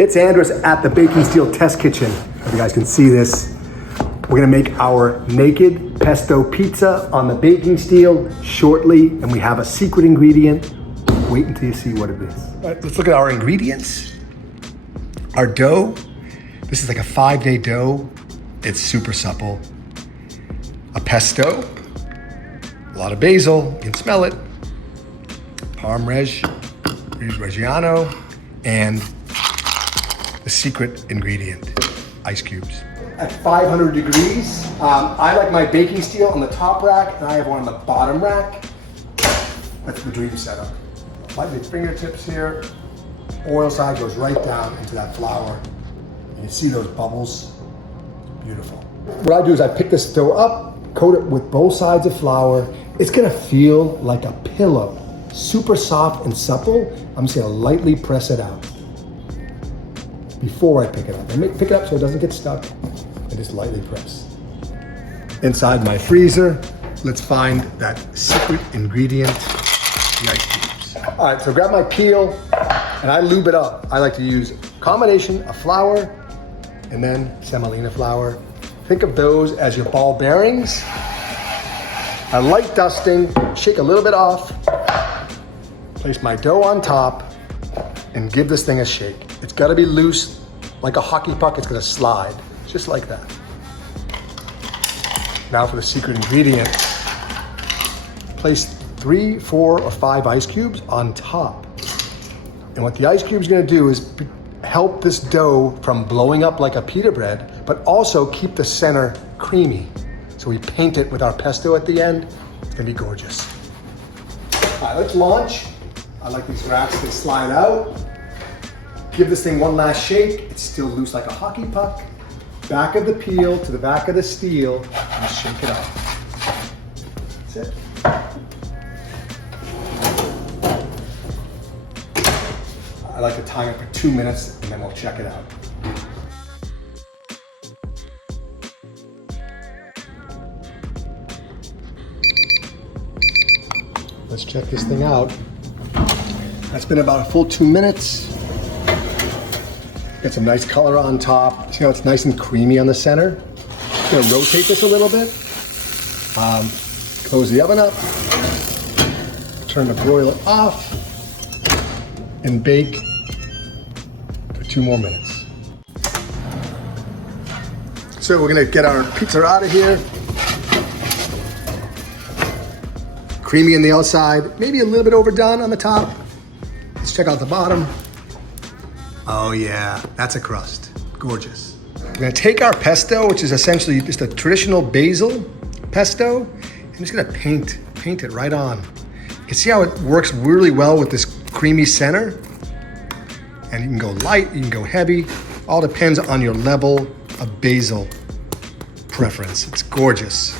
It's Andres at the Baking Steel Test Kitchen. If you guys can see this, we're gonna make our naked pesto pizza on the baking steel shortly, and we have a secret ingredient. Wait until you see what it is. All right, let's look at our ingredients. Our dough, this is like a 5-day dough. It's super supple. A pesto, a lot of basil, you can smell it. Parm Reggiano, and the secret ingredient, ice cubes. At 500 degrees, I like my baking steel on the top rack, and I have one on the bottom rack. That's the dream setup. Lightly fingertips here. Oil side goes right down into that flour. And you see those bubbles? Beautiful. What I do is I pick this dough up, coat it with both sides of flour. It's gonna feel like a pillow. Super soft and supple. I'm just gonna lightly press it out before I pick it up. I pick it up so it doesn't get stuck, and just lightly press. Inside my freezer, let's find that secret ingredient, the ice cubes. All right, so grab my peel, and I lube it up. I like to use a combination of flour and then semolina flour. Think of those as your ball bearings. A light dusting, shake a little bit off, place my dough on top, and give this thing a shake. It's gotta be loose, like a hockey puck, it's gonna slide, just like that. Now for the secret ingredient. Place 3, 4, or 5 ice cubes on top. And what the ice cube's gonna do is help this dough from blowing up like a pita bread, but also keep the center creamy. So we paint it with our pesto at the end. It's gonna be gorgeous. All right, let's launch. I like these racks, they slide out. Give this thing one last shake. It's still loose like a hockey puck. Back of the peel to the back of the steel, and shake it off. That's it. I like to time it for 2 minutes, and then we'll check it out. Let's check this thing out. That's been about a full 2 minutes. Get some nice color on top. See how it's nice and creamy on the center? I'm gonna rotate this a little bit. Close the oven up. Turn the broiler off. And bake for 2 more minutes. So we're gonna get our pizza out of here. Creamy on the outside, maybe a little bit overdone on the top. Let's check out the bottom. Oh yeah, that's a crust. Gorgeous. We're gonna take our pesto, which is essentially just a traditional basil pesto. I'm just gonna paint it right on. You see how it works really well with this creamy center? And you can go light, you can go heavy. All depends on your level of basil preference. It's gorgeous.